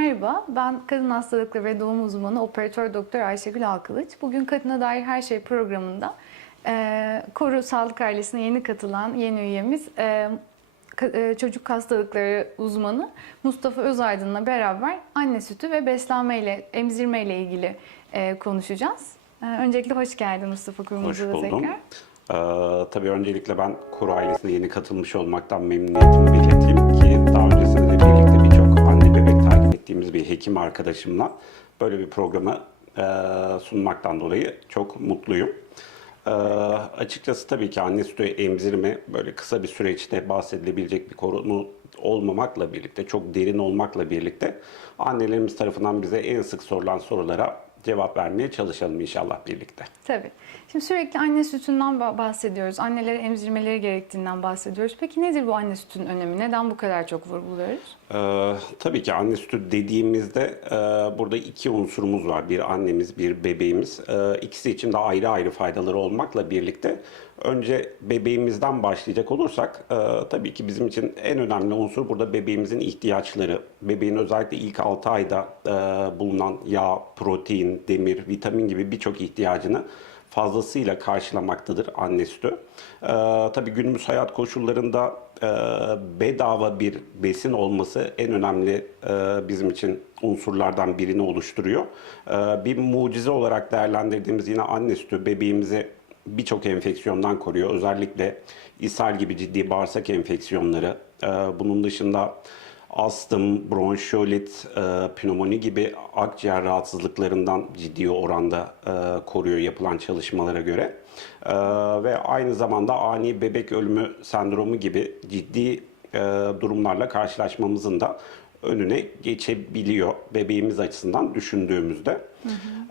Merhaba, ben kadın hastalıkları ve doğum uzmanı operatör doktor Ayşegül Alkılıç. Bugün Kadına Dair Her Şey programında e, Koru Sağlık ailesine yeni katılan yeni üyemiz e, e, çocuk hastalıkları uzmanı Mustafa Özaydın'la beraber anne sütü ve beslenme ile emzirme ile ilgili e, konuşacağız. E, öncelikle hoş geldin Mustafa Hoş kurumuza da buldum. tekrar. Ee, tabii öncelikle ben Kuru ailesine yeni katılmış olmaktan memnuniyetimi belirteyim ettiğimiz bir hekim arkadaşımla böyle bir programı e, sunmaktan dolayı çok mutluyum. Ee, açıkçası tabii ki anne sütü emzirme böyle kısa bir süreçte bahsedilebilecek bir konu olmamakla birlikte, çok derin olmakla birlikte annelerimiz tarafından bize en sık sorulan sorulara cevap vermeye çalışalım inşallah birlikte. Tabii. Şimdi sürekli anne sütünden ba- bahsediyoruz. Annelere emzirmeleri gerektiğinden bahsediyoruz. Peki nedir bu anne sütünün önemi? Neden bu kadar çok vurguluyoruz? Ee, tabii ki anne sütü dediğimizde e, burada iki unsurumuz var. Bir annemiz, bir bebeğimiz. E, ikisi için de ayrı ayrı faydaları olmakla birlikte önce bebeğimizden başlayacak olursak e, tabii ki bizim için en önemli unsur burada bebeğimizin ihtiyaçları. Bebeğin özellikle ilk 6 ayda e, bulunan yağ, protein, demir, vitamin gibi birçok ihtiyacını fazlasıyla karşılamaktadır anne sütü. Ee, tabii günümüz hayat koşullarında e, bedava bir besin olması en önemli e, bizim için unsurlardan birini oluşturuyor. E, bir mucize olarak değerlendirdiğimiz yine anne sütü bebeğimizi birçok enfeksiyondan koruyor. Özellikle ishal gibi ciddi bağırsak enfeksiyonları. e, bunun dışında astım, bronşiolit, e, pnömoni gibi akciğer rahatsızlıklarından ciddi oranda e, koruyor yapılan çalışmalara göre. E, ve aynı zamanda ani bebek ölümü sendromu gibi ciddi e, durumlarla karşılaşmamızın da önüne geçebiliyor bebeğimiz açısından düşündüğümüzde.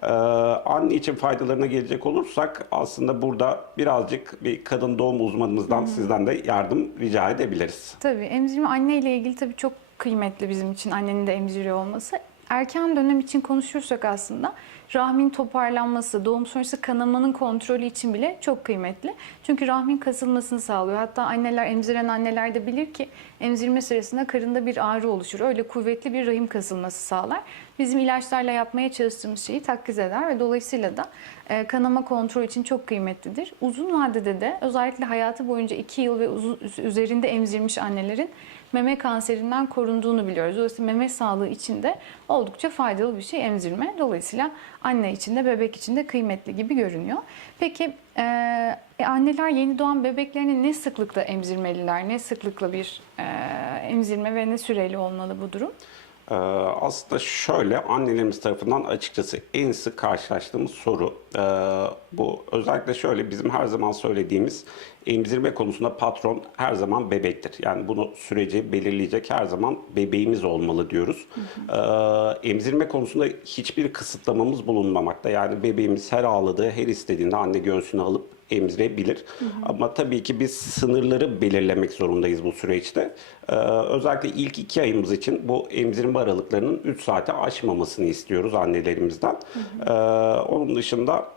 Ee, anne için faydalarına gelecek olursak aslında burada birazcık bir kadın doğum uzmanımızdan sizden de yardım rica edebiliriz. Tabii emzirme anne ile ilgili tabii çok kıymetli bizim için annenin de emziriyor olması. Erken dönem için konuşursak aslında rahmin toparlanması, doğum sonrası kanamanın kontrolü için bile çok kıymetli. Çünkü rahmin kasılmasını sağlıyor. Hatta anneler, emziren anneler de bilir ki emzirme sırasında karında bir ağrı oluşur. Öyle kuvvetli bir rahim kasılması sağlar. Bizim ilaçlarla yapmaya çalıştığımız şeyi takviz eder ve dolayısıyla da e, kanama kontrol için çok kıymetlidir. Uzun vadede de özellikle hayatı boyunca 2 yıl ve üzerinde emzirmiş annelerin meme kanserinden korunduğunu biliyoruz. Dolayısıyla meme sağlığı için de oldukça faydalı bir şey emzirme. Dolayısıyla anne için de bebek için de kıymetli gibi görünüyor. Peki e, e, anneler yeni doğan bebeklerini ne sıklıkla emzirmeliler? Ne sıklıkla bir e, emzirme ve ne süreli olmalı bu durum? Ee, aslında şöyle annelerimiz tarafından açıkçası en sık karşılaştığımız soru Ee, bu özellikle şöyle bizim her zaman söylediğimiz emzirme konusunda patron her zaman bebektir. Yani bunu süreci belirleyecek her zaman bebeğimiz olmalı diyoruz. Ee, emzirme konusunda hiçbir kısıtlamamız bulunmamakta. Yani bebeğimiz her ağladığı, her istediğinde anne göğsüne alıp emzirebilir. Ama tabii ki biz sınırları belirlemek zorundayız bu süreçte. Ee, özellikle ilk iki ayımız için bu emzirme aralıklarının 3 saate aşmamasını istiyoruz annelerimizden. Ee, onun dışında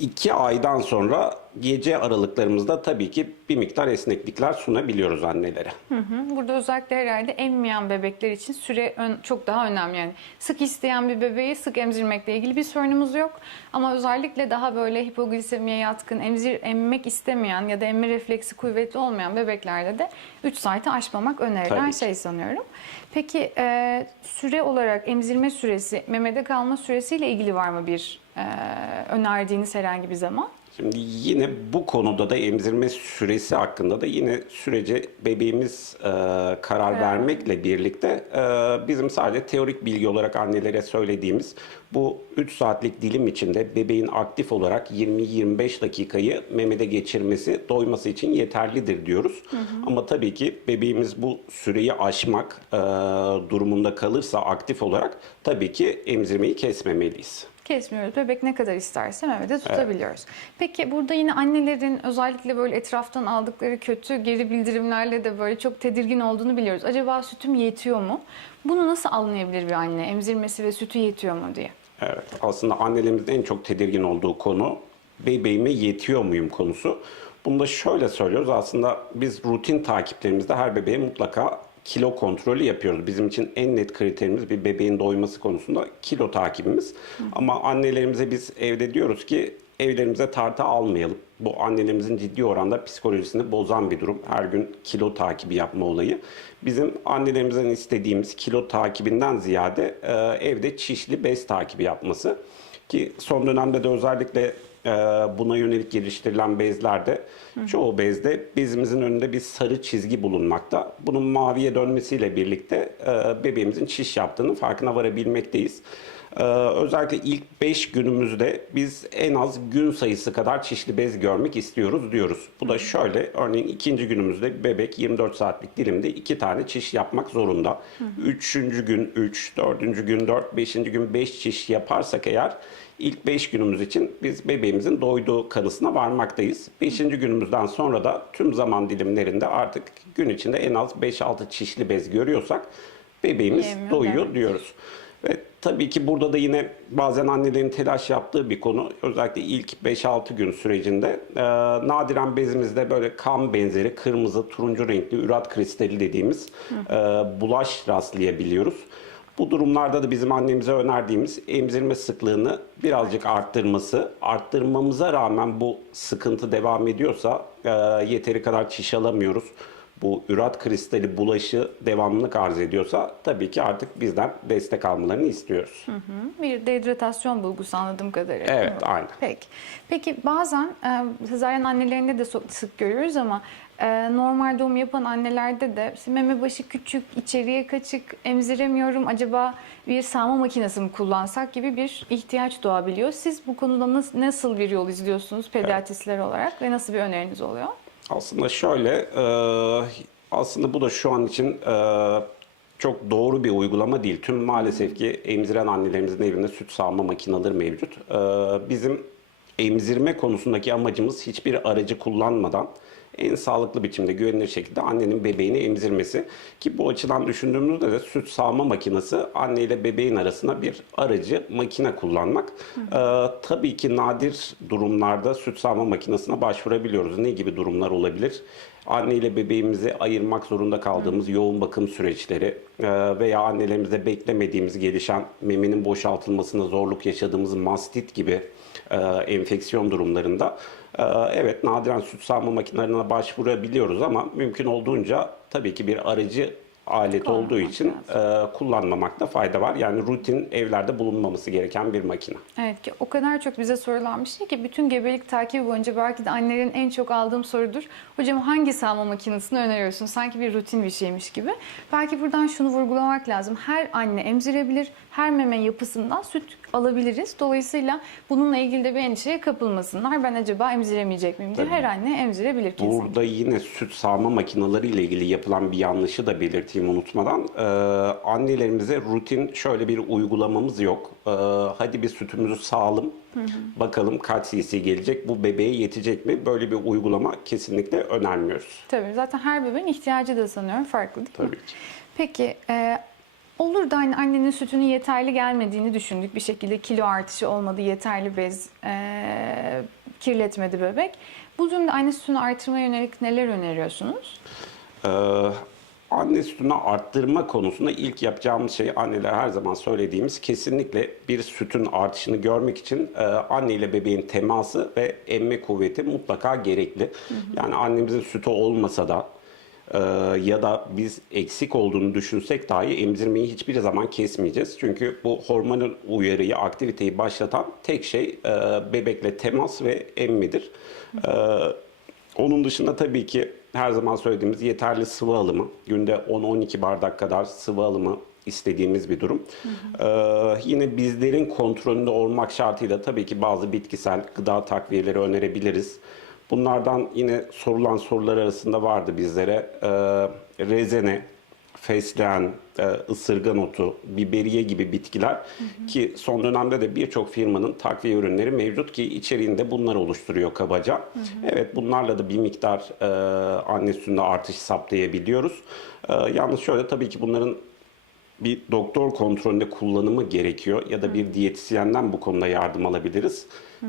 iki aydan sonra gece aralıklarımızda tabii ki bir miktar esneklikler sunabiliyoruz annelere. Hı hı. Burada özellikle herhalde emmeyen bebekler için süre ön- çok daha önemli. Yani sık isteyen bir bebeği sık emzirmekle ilgili bir sorunumuz yok. Ama özellikle daha böyle hipoglisemiye yatkın, emzir, emmek istemeyen ya da emme refleksi kuvvetli olmayan bebeklerde de 3 saati aşmamak önerilen şey sanıyorum. Peki e, süre olarak emzirme süresi, memede kalma süresiyle ilgili var mı bir e, önerdiğiniz herhangi bir zaman? Şimdi yine bu konuda da emzirme süresi hakkında da yine sürece bebeğimiz e, karar vermekle birlikte e, bizim sadece teorik bilgi olarak annelere söylediğimiz bu 3 saatlik dilim içinde bebeğin aktif olarak 20-25 dakikayı memede geçirmesi doyması için yeterlidir diyoruz. Ama tabii ki bebeğimiz bu süreyi aşmak e, durumunda kalırsa aktif olarak tabii ki emzirmeyi kesmemeliyiz. Kesmiyoruz. Bebek ne kadar isterse memede tutabiliyoruz. Peki burada yine annelerin özellikle böyle etraftan aldıkları kötü geri bildirimlerle de böyle çok tedirgin olduğunu biliyoruz. Acaba sütüm yetiyor mu? Bunu nasıl anlayabilir bir anne? Emzirmesi ve sütü yetiyor mu diye. Evet, aslında annelerimizin en çok tedirgin olduğu konu bebeğime yetiyor muyum konusu. Bunu da şöyle söylüyoruz. Aslında biz rutin takiplerimizde her bebeğe mutlaka kilo kontrolü yapıyoruz. Bizim için en net kriterimiz bir bebeğin doyması konusunda kilo takibimiz. Ama annelerimize biz evde diyoruz ki evlerimize tartı almayalım. Bu annelerimizin ciddi oranda psikolojisini bozan bir durum. Her gün kilo takibi yapma olayı. Bizim annelerimizden istediğimiz kilo takibinden ziyade e, evde çişli bez takibi yapması. Ki son dönemde de özellikle buna yönelik geliştirilen bezlerde çoğu bezde bezimizin önünde bir sarı çizgi bulunmakta. Bunun maviye dönmesiyle birlikte e, bebeğimizin çiş yaptığının farkına varabilmekteyiz. Ee, özellikle ilk 5 günümüzde biz en az gün sayısı kadar çişli bez görmek istiyoruz diyoruz. Bu da şöyle, örneğin ikinci günümüzde bebek 24 saatlik dilimde iki tane çiş yapmak zorunda. Üçüncü gün 3, dördüncü gün 4, beşinci gün 5 çiş yaparsak eğer ilk 5 günümüz için biz bebeğimizin doyduğu kanısına varmaktayız. 5. günümüzden sonra da tüm zaman dilimlerinde artık gün içinde en az 5-6 çişli bez görüyorsak bebeğimiz Yemiyor doyuyor demek. diyoruz. Ve tabii ki burada da yine bazen annelerin telaş yaptığı bir konu. Özellikle ilk 5-6 gün sürecinde e, nadiren bezimizde böyle kan benzeri kırmızı, turuncu renkli ürat kristali dediğimiz e, bulaş rastlayabiliyoruz. Bu durumlarda da bizim annemize önerdiğimiz emzirme sıklığını birazcık arttırması, arttırmamıza rağmen bu sıkıntı devam ediyorsa e, yeteri kadar çiş alamıyoruz bu ürat kristali bulaşı devamlılık arz ediyorsa tabii ki artık bizden destek almalarını istiyoruz. Hı, Bir dehidratasyon bulgusu anladığım kadarıyla. Evet, aynen. Peki. Peki bazen e, sezaryen annelerinde de sık görüyoruz ama e, normal doğum yapan annelerde de işte meme başı küçük, içeriye kaçık, emziremiyorum. Acaba bir sağma makinesi mi kullansak gibi bir ihtiyaç doğabiliyor. Siz bu konuda nasıl, nasıl bir yol izliyorsunuz pediatristler olarak ve nasıl bir öneriniz oluyor? Aslında şöyle, e, aslında bu da şu an için e, çok doğru bir uygulama değil. Tüm maalesef ki emziren annelerimizin evinde süt sağma makineleri mevcut. E, bizim emzirme konusundaki amacımız hiçbir aracı kullanmadan en sağlıklı biçimde güvenilir şekilde annenin bebeğini emzirmesi ki bu açıdan düşündüğümüzde de süt sağma makinesi anne ile bebeğin arasında bir aracı makine kullanmak. Ee, tabii ki nadir durumlarda süt sağma makinesine başvurabiliyoruz. Ne gibi durumlar olabilir? Anne ile bebeğimizi ayırmak zorunda kaldığımız yoğun bakım süreçleri e, veya annelerimizde beklemediğimiz gelişen memenin boşaltılmasında zorluk yaşadığımız mastit gibi e, enfeksiyon durumlarında evet nadiren süt sağma makinelerine başvurabiliyoruz ama mümkün olduğunca tabii ki bir aracı alet olduğu için e, kullanmamakta fayda var. Yani rutin evlerde bulunmaması gereken bir makine. Evet ki o kadar çok bize sorulan bir şey ki bütün gebelik takibi boyunca belki de annelerin en çok aldığım sorudur. Hocam hangi sağma makinesini öneriyorsun? Sanki bir rutin bir şeymiş gibi. Belki buradan şunu vurgulamak lazım. Her anne emzirebilir. Her meme yapısından süt alabiliriz. Dolayısıyla bununla ilgili de bir endişeye kapılmasınlar. Ben acaba emziremeyecek miyim diye. Tabii. Her anne emzirebilir kesinlikle. Burada yine süt sağma makineleri ile ilgili yapılan bir yanlışı da belirteyim unutmadan. Ee, annelerimize rutin şöyle bir uygulamamız yok. Ee, hadi bir sütümüzü sağalım. Bakalım kaç cc gelecek, bu bebeğe yetecek mi? Böyle bir uygulama kesinlikle önermiyoruz. Tabii zaten her bebeğin ihtiyacı da sanıyorum farklı değil mi? Tabii ki. Peki e, olur da hani annenin sütünün yeterli gelmediğini düşündük. Bir şekilde kilo artışı olmadı, yeterli bez e, kirletmedi bebek. Bu durumda anne sütünü artırmaya yönelik neler öneriyorsunuz? Ee, anne sütünü arttırma konusunda ilk yapacağımız şey anneler her zaman söylediğimiz kesinlikle bir sütün artışını görmek için e, anne ile bebeğin teması ve emme kuvveti mutlaka gerekli. Yani annemizin sütü olmasa da e, ya da biz eksik olduğunu düşünsek dahi emzirmeyi hiçbir zaman kesmeyeceğiz. Çünkü bu hormonal uyarıyı, aktiviteyi başlatan tek şey e, bebekle temas ve emmidir. E, onun dışında tabii ki her zaman söylediğimiz yeterli sıvı alımı. Günde 10-12 bardak kadar sıvı alımı istediğimiz bir durum. Ee, yine bizlerin kontrolünde olmak şartıyla tabii ki bazı bitkisel gıda takviyeleri önerebiliriz. Bunlardan yine sorulan sorular arasında vardı bizlere. Ee, rezene, fesleğen, e, ısırgan otu, biberiye gibi bitkiler ki son dönemde de birçok firmanın takviye ürünleri mevcut ki içeriğinde bunlar oluşturuyor kabaca. Evet bunlarla da bir miktar e, anne sütünde artış saptayabiliyoruz. E, yalnız şöyle tabii ki bunların bir doktor kontrolünde kullanımı gerekiyor ya da bir diyetisyenden bu konuda yardım alabiliriz.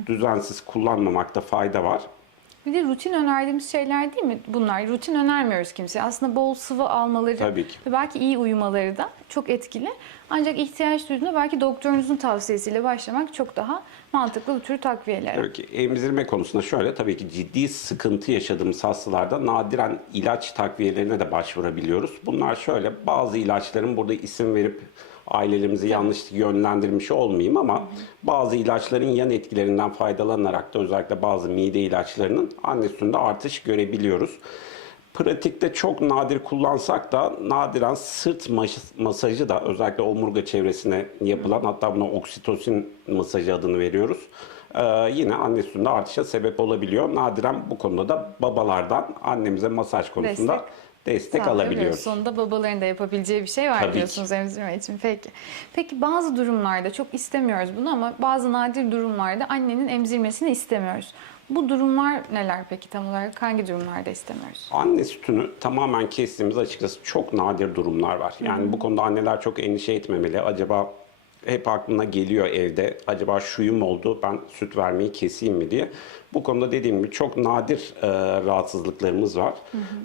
Düzensiz kullanmamakta fayda var. Bir de rutin önerdiğimiz şeyler değil mi bunlar? Rutin önermiyoruz kimseye. Aslında bol sıvı almaları Tabii ki. ve belki iyi uyumaları da çok etkili. Ancak ihtiyaç duyduğunda belki doktorunuzun tavsiyesiyle başlamak çok daha mantıklı bu tür takviyelere. Tabii ki emzirme konusunda şöyle tabii ki ciddi sıkıntı yaşadığımız hastalarda nadiren ilaç takviyelerine de başvurabiliyoruz. Bunlar şöyle bazı ilaçların burada isim verip ailelerimizi yanlış yönlendirmiş olmayayım ama bazı ilaçların yan etkilerinden faydalanarak da özellikle bazı mide ilaçlarının anne sütünde artış görebiliyoruz. Pratikte çok nadir kullansak da nadiren sırt mas- masajı da özellikle omurga çevresine yapılan hatta buna oksitosin masajı adını veriyoruz. Ee, yine anne sütünde artışa sebep olabiliyor. Nadiren bu konuda da babalardan annemize masaj konusunda destek, Sağlayabiliyoruz. alabiliyoruz. Sonunda babaların da yapabileceği bir şey var Tabii ki. diyorsunuz emzirme için. Peki. Peki bazı durumlarda çok istemiyoruz bunu ama bazı nadir durumlarda annenin emzirmesini istemiyoruz. Bu durumlar neler peki tam olarak? Hangi durumlarda istemiyoruz? Anne sütünü tamamen kestiğimiz açıkçası çok nadir durumlar var. Yani bu konuda anneler çok endişe etmemeli. Acaba hep aklına geliyor evde. Acaba şuyum oldu ben süt vermeyi keseyim mi diye. Bu konuda dediğim gibi çok nadir e, rahatsızlıklarımız var.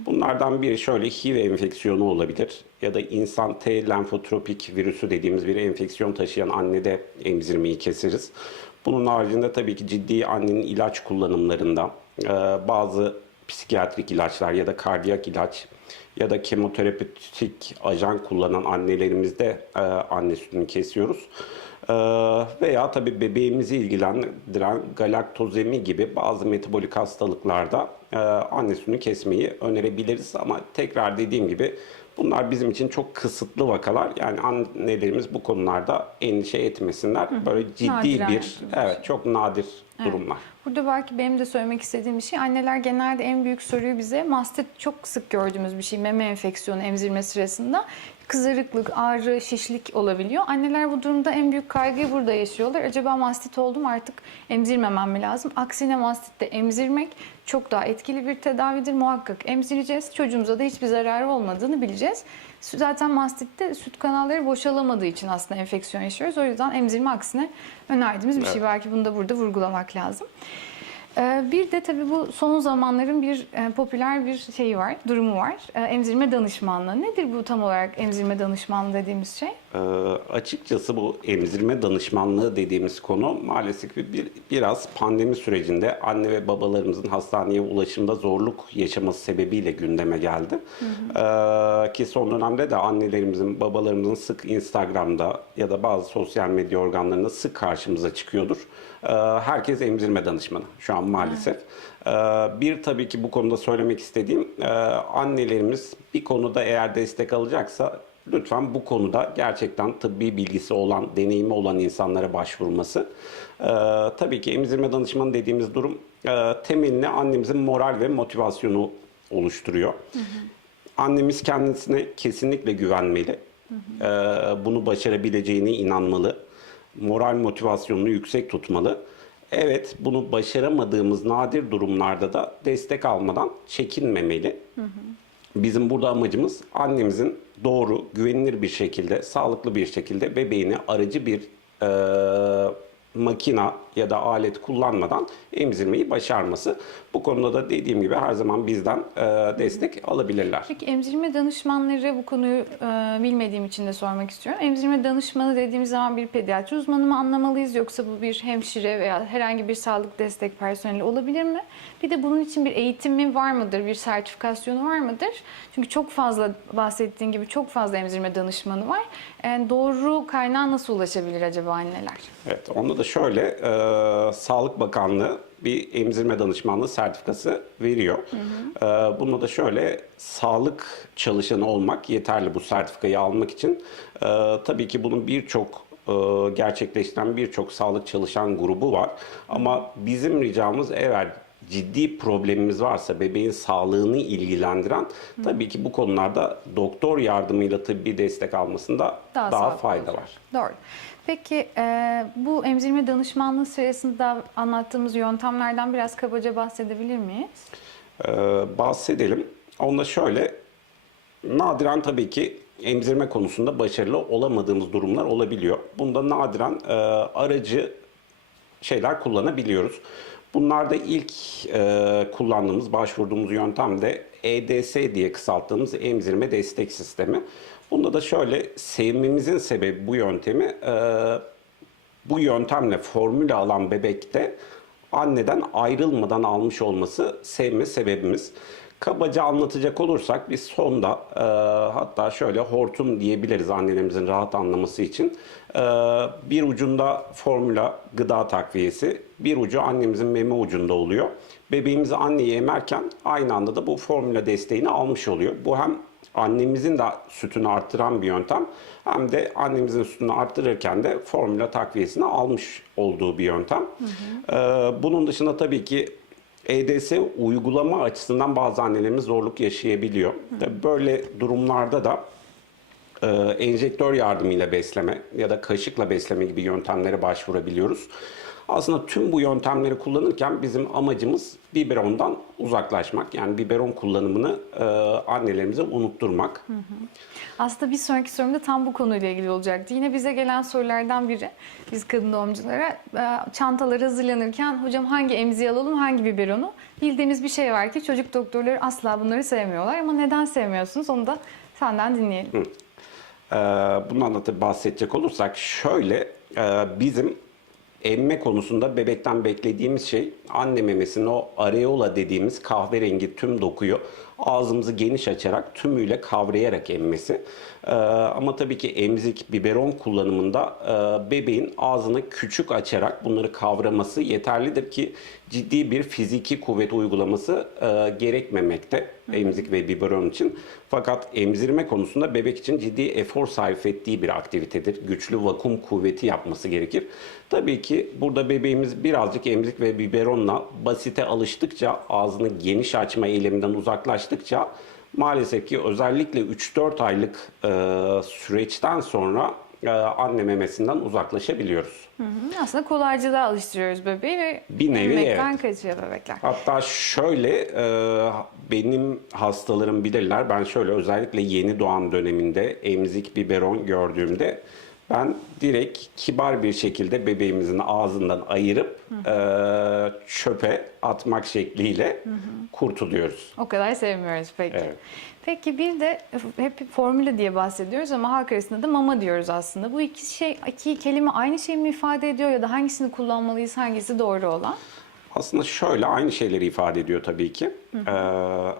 Bunlardan biri şöyle HIV enfeksiyonu olabilir. Ya da insan T lenfotropik virüsü dediğimiz bir enfeksiyon taşıyan annede emzirmeyi keseriz. Bunun haricinde tabii ki ciddi annenin ilaç kullanımlarında e, bazı psikiyatrik ilaçlar ya da kardiyak ilaç ya da kemoterapötik ajan kullanan annelerimizde e, anne sütünü kesiyoruz. E, veya tabii bebeğimizi ilgilendiren galaktozemi gibi bazı metabolik hastalıklarda e, anne sütünü kesmeyi önerebiliriz. Ama tekrar dediğim gibi bunlar bizim için çok kısıtlı vakalar. Yani annelerimiz bu konularda endişe etmesinler. Böyle ciddi Nadiren bir, yapılmış. evet çok nadir durumlar. Burada belki benim de söylemek istediğim bir şey. Anneler genelde en büyük soruyu bize mastit çok sık gördüğümüz bir şey. Meme enfeksiyonu emzirme sırasında kızarıklık, ağrı, şişlik olabiliyor. Anneler bu durumda en büyük kaygıyı burada yaşıyorlar. Acaba mastit oldum artık emzirmemem mi lazım? Aksine mastitte emzirmek çok daha etkili bir tedavidir. Muhakkak emzireceğiz. Çocuğumuza da hiçbir zararı olmadığını bileceğiz. Zaten mastitte süt kanalları boşalamadığı için aslında enfeksiyon yaşıyoruz. O yüzden emzirme aksine önerdiğimiz bir şey. Belki bunu da burada vurgulamak lazım. Ee, Bir de tabii bu son zamanların bir e, popüler bir şeyi var, durumu var. Ee, Emzirme danışmanlığı. Nedir bu tam olarak emzirme danışmanlığı dediğimiz şey? Ee, açıkçası bu emzirme danışmanlığı dediğimiz konu maalesef bir, bir- biraz pandemi sürecinde anne ve babalarımızın hastaneye ulaşımda zorluk yaşaması sebebiyle gündeme geldi. Ee, ki son dönemde de annelerimizin, babalarımızın sık Instagram'da ya da bazı sosyal medya organlarında sık karşımıza çıkıyordur. Ee, herkes emzirme danışmanı şu an maalesef. Ee, Bir tabii ki bu konuda söylemek istediğim e, annelerimiz bir konuda eğer destek alacaksa lütfen bu konuda gerçekten tıbbi bilgisi olan, deneyimi olan insanlara başvurması. Ee, tabii ki emzirme danışmanı dediğimiz durum e, temelini annemizin moral ve motivasyonu oluşturuyor. Annemiz kendisine kesinlikle güvenmeli. Ee, bunu başarabileceğine inanmalı. Moral motivasyonunu yüksek tutmalı. Evet, bunu başaramadığımız nadir durumlarda da destek almadan çekinmemeli. Bizim burada amacımız annemizin doğru, güvenilir bir şekilde, sağlıklı bir şekilde bebeğini aracı bir e, makina ya da alet kullanmadan emzirmeyi başarması. Bu konuda da dediğim gibi her zaman bizden e, destek alabilirler. Peki emzirme danışmanları bu konuyu e, bilmediğim için de sormak istiyorum. Emzirme danışmanı dediğimiz zaman bir pediatri uzmanı mı anlamalıyız yoksa bu bir hemşire veya herhangi bir sağlık destek personeli olabilir mi? Bir de bunun için bir eğitimi var mıdır, bir sertifikasyonu var mıdır? Çünkü çok fazla bahsettiğin gibi çok fazla emzirme danışmanı var. Yani doğru kaynağa nasıl ulaşabilir acaba anneler? Evet, onda da şöyle, e, Sağlık Bakanlığı bir emzirme danışmanlığı sertifikası veriyor. E, bunda da şöyle, sağlık çalışanı olmak yeterli bu sertifikayı almak için. E, tabii ki bunun birçok e, gerçekleştiren birçok sağlık çalışan grubu var. Ama bizim ricamız eğer ciddi problemimiz varsa bebeğin sağlığını ilgilendiren tabii ki bu konularda doktor yardımıyla tıbbi destek almasında daha, sağlıklı fayda olacak. var. Doğru. Peki e, bu emzirme danışmanlığı sırasında anlattığımız yöntemlerden biraz kabaca bahsedebilir miyiz? Ee, bahsedelim. Onda şöyle, nadiren tabii ki emzirme konusunda başarılı olamadığımız durumlar olabiliyor. Bunda nadiren e, aracı şeyler kullanabiliyoruz. Bunlarda ilk e, kullandığımız, başvurduğumuz yöntem de EDS diye kısalttığımız emzirme destek sistemi. Bunda da şöyle sevmemizin sebebi bu yöntemi e, bu yöntemle formül alan bebekte anneden ayrılmadan almış olması sevme sebebimiz. Kabaca anlatacak olursak biz sonda e, hatta şöyle hortum diyebiliriz annelerimizin rahat anlaması için. E, bir ucunda formüla gıda takviyesi, bir ucu annemizin meme ucunda oluyor. Bebeğimiz anneyi emerken aynı anda da bu formüla desteğini almış oluyor. Bu hem annemizin de sütünü arttıran bir yöntem hem de annemizin sütünü arttırırken de formüla takviyesini almış olduğu bir yöntem. Ee, bunun dışında tabii ki EDS uygulama açısından bazı annelerimiz zorluk yaşayabiliyor. Tabii böyle durumlarda da e, enjektör yardımıyla besleme ya da kaşıkla besleme gibi yöntemlere başvurabiliyoruz. Aslında tüm bu yöntemleri kullanırken bizim amacımız biberondan uzaklaşmak. Yani biberon kullanımını e, annelerimize unutturmak. Aslında bir sonraki sorum da tam bu konuyla ilgili olacaktı. Yine bize gelen sorulardan biri biz kadın doğumculara e, çantaları hazırlanırken hocam hangi emziği alalım hangi biberonu? Bildiğimiz bir şey var ki çocuk doktorları asla bunları sevmiyorlar ama neden sevmiyorsunuz onu da senden dinleyelim. Ee, bundan da tabii bahsedecek olursak şöyle e, bizim emme konusunda bebekten beklediğimiz şey anne memesinin o areola dediğimiz kahverengi tüm dokuyu ağzımızı geniş açarak tümüyle kavrayarak emmesi. Ee, ama tabii ki emzik biberon kullanımında e, bebeğin ağzını küçük açarak bunları kavraması yeterlidir ki ciddi bir fiziki kuvvet uygulaması e, gerekmemekte emzik ve biberon için. Fakat emzirme konusunda bebek için ciddi efor sarf ettiği bir aktivitedir. Güçlü vakum kuvveti yapması gerekir. Tabii ki burada bebeğimiz birazcık emzik ve biberonla basite alıştıkça, ağzını geniş açma eğiliminden uzaklaştıkça maalesef ki özellikle 3-4 aylık e, süreçten sonra anne memesinden uzaklaşabiliyoruz. Hı hı. Aslında kolaycılığa alıştırıyoruz bebeği ve Bir nevi yemekten evet. kaçıyor bebekler. Hatta şöyle e, benim hastalarım bilirler. Ben şöyle özellikle yeni doğan döneminde emzik biberon gördüğümde ben direkt kibar bir şekilde bebeğimizin ağzından ayırıp e, çöpe atmak şekliyle kurtuluyoruz. O kadar sevmiyoruz peki. Evet. Peki bir de hep formüle diye bahsediyoruz ama halk arasında da mama diyoruz aslında. Bu iki şey, iki kelime aynı şeyi mi ifade ediyor ya da hangisini kullanmalıyız, hangisi doğru olan? Aslında şöyle aynı şeyleri ifade ediyor tabii ki. Ee,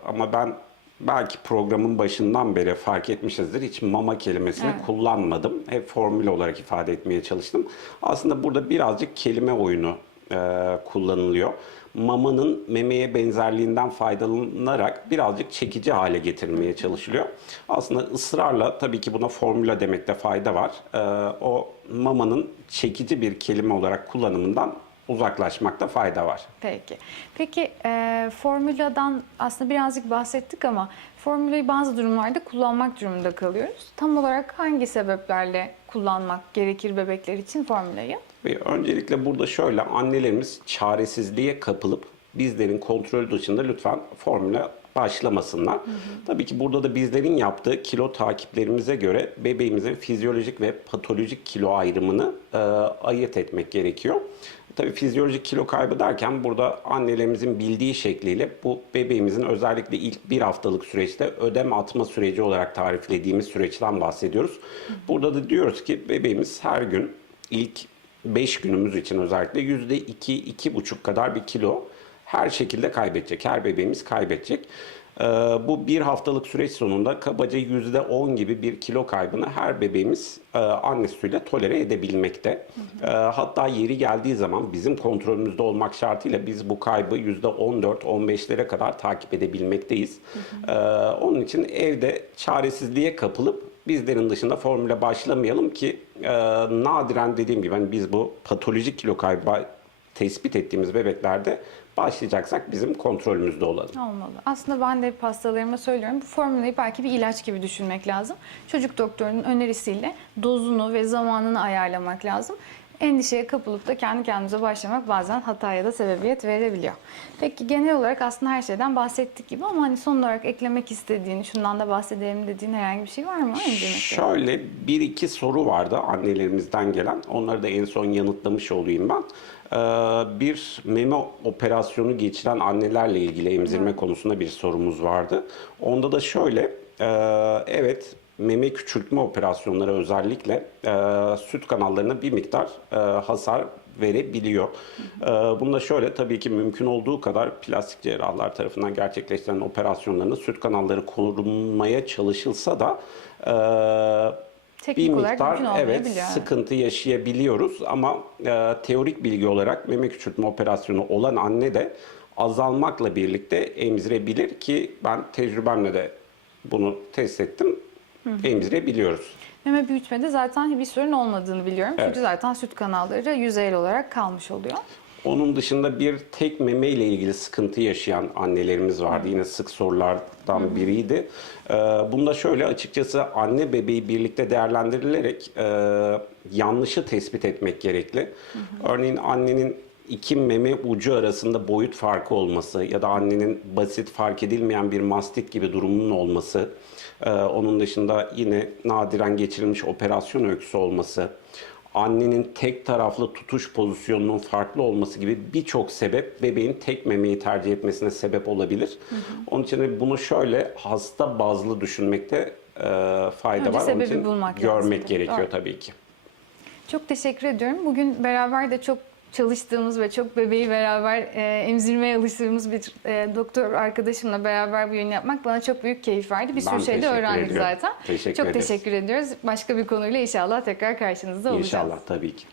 ama ben belki programın başından beri fark etmişizdir. Hiç mama kelimesini Evet. kullanmadım. Hep formül olarak ifade etmeye çalıştım. Aslında burada birazcık kelime oyunu e, kullanılıyor. Mamanın memeye benzerliğinden faydalanarak birazcık çekici hale getirilmeye çalışılıyor. Aslında ısrarla tabii ki buna formüla demekte fayda var. Ee, o mamanın çekici bir kelime olarak kullanımından uzaklaşmakta fayda var. Peki. Peki e, formüladan aslında birazcık bahsettik ama formülayı bazı durumlarda kullanmak durumunda kalıyoruz. Tam olarak hangi sebeplerle kullanmak gerekir bebekler için formülayı? Ve öncelikle burada şöyle annelerimiz çaresizliğe kapılıp bizlerin kontrol dışında lütfen formüle başlamasınlar. Tabii ki burada da bizlerin yaptığı kilo takiplerimize göre bebeğimizin fizyolojik ve patolojik kilo ayrımını e, ayırt etmek gerekiyor. Tabii fizyolojik kilo kaybı derken burada annelerimizin bildiği şekliyle bu bebeğimizin özellikle ilk bir haftalık süreçte ödem atma süreci olarak tariflediğimiz süreçten bahsediyoruz. Burada da diyoruz ki bebeğimiz her gün ilk 5 günümüz için özellikle %2-2,5 kadar bir kilo her şekilde kaybedecek. Her bebeğimiz kaybedecek. Ee, bu bir haftalık süreç sonunda kabaca %10 gibi bir kilo kaybını her bebeğimiz e, anne sütüyle tolere edebilmekte. Ee, hatta yeri geldiği zaman bizim kontrolümüzde olmak şartıyla biz bu kaybı %14-15'lere kadar takip edebilmekteyiz. Ee, onun için evde çaresizliğe kapılıp bizlerin dışında formüle başlamayalım ki e, nadiren dediğim gibi hani biz bu patolojik kilo kaybı tespit ettiğimiz bebeklerde başlayacaksak bizim kontrolümüzde olalım. Olmalı. Aslında ben de hastalarıma söylüyorum. Bu formülayı belki bir ilaç gibi düşünmek lazım. Çocuk doktorunun önerisiyle dozunu ve zamanını ayarlamak lazım. Endişeye kapılıp da kendi kendimize başlamak bazen hataya da sebebiyet verebiliyor. Peki genel olarak aslında her şeyden bahsettik gibi ama hani son olarak eklemek istediğin, şundan da bahsedelim dediğin herhangi bir şey var mı? Şöyle bir iki soru vardı annelerimizden gelen. Onları da en son yanıtlamış olayım ben. Ee, bir meme operasyonu geçiren annelerle ilgili emzirme konusunda bir sorumuz vardı. Onda da şöyle, e, evet meme küçültme operasyonları özellikle e, süt kanallarına bir miktar e, hasar verebiliyor. Bunda şöyle tabii ki mümkün olduğu kadar plastik cerrahlar tarafından gerçekleştirilen operasyonlarında süt kanalları korunmaya çalışılsa da Teknik bir miktar evet sıkıntı yaşayabiliyoruz ama e, teorik bilgi olarak meme küçültme operasyonu olan anne de azalmakla birlikte emzirebilir ki ben tecrübemle de bunu test ettim. Emzirebiliyoruz. Meme büyütmede zaten bir sorun olmadığını biliyorum. Evet. Çünkü zaten süt kanalları yüzeyel olarak kalmış oluyor. Onun dışında bir tek meme ile ilgili sıkıntı yaşayan annelerimiz vardı. Yine sık sorulardan biriydi. Ee, Bunda şöyle açıkçası anne bebeği birlikte değerlendirilerek e, yanlışı tespit etmek gerekli. Örneğin annenin iki meme ucu arasında boyut farkı olması ya da annenin basit fark edilmeyen bir mastit gibi durumunun olması, e, onun dışında yine nadiren geçirilmiş operasyon öyküsü olması, annenin tek taraflı tutuş pozisyonunun farklı olması gibi birçok sebep bebeğin tek memeyi tercih etmesine sebep olabilir. Onun için de bunu şöyle hasta bazlı düşünmekte e, fayda Önce var. Onun için bulmak görmek lazım. gerekiyor Doğru. tabii ki. Çok teşekkür ediyorum. Bugün beraber de çok çalıştığımız ve çok bebeği beraber e, emzirmeye alıştığımız bir e, doktor arkadaşımla beraber bu yayını yapmak bana çok büyük keyif verdi. Bir sürü Ben şey de öğrendik ediyorum. zaten. Teşekkür çok ederiz. teşekkür ediyoruz. Başka bir konuyla inşallah tekrar karşınızda olacağız. İnşallah tabii ki.